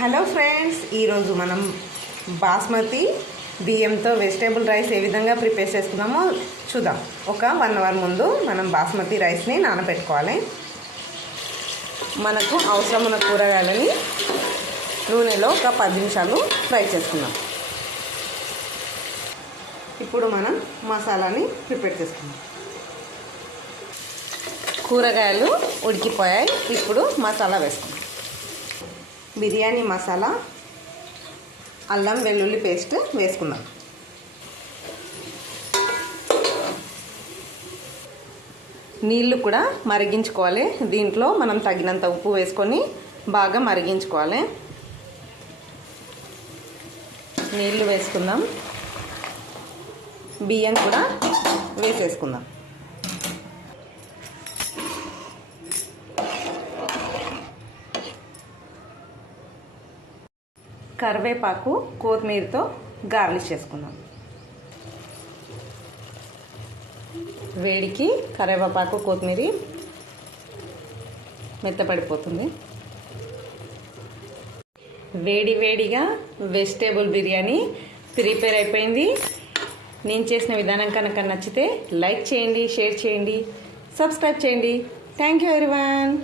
Hello friends, ఈరోజు మనం బాస్మతి బియ్యంతో వెజిటేబుల్ రైస్ ఏ విధంగా ప్రిపేర్ చేసుకుందామో చూద్దాం. ఒక 1 అవర్ ముందు మనం బాస్మతి రైస్ని నానబెట్టుకోవాలి. మనకు అవసరమైన కూరగాయలని నూనెలో ఒక 10 నిమిషాలు ఫ్రై చేసుకుందాం. ఇప్పుడు మనం మసాలాని ప్రిపేర్ చేసుకుందాం. కూరగాయలు ఉడికిపోయాయి. ఇప్పుడు మసాలా వేసుకుందాం. బిర్యానీ మసాలా, అల్లం వెల్లుల్లి పేస్ట్ వేసుకుందాం. నీళ్ళు కూడా మరిగించుకోవాలి. దీంట్లో మనం తగినంత ఉప్పు వేసుకొని బాగా మరిగించుకోవాలి. నీళ్ళు వేసుకుందాం. బియ్యం కూడా వేసేసుకుందాం. కరివేపాకు, కొత్తిమీరతో గార్నిష్ చేసుకుందాం. వేడికి కరివేపాకు, కొత్తిమీర మెత్తపడిపోతుంది. వేడిగా వెజిటేబుల్ బిర్యానీ ప్రిపేర్ అయిపోయింది. నేను చేసిన విధానం కనుక నచ్చితే లైక్ చేయండి, షేర్ చేయండి, సబ్స్క్రైబ్ చేయండి. Thank you everyone.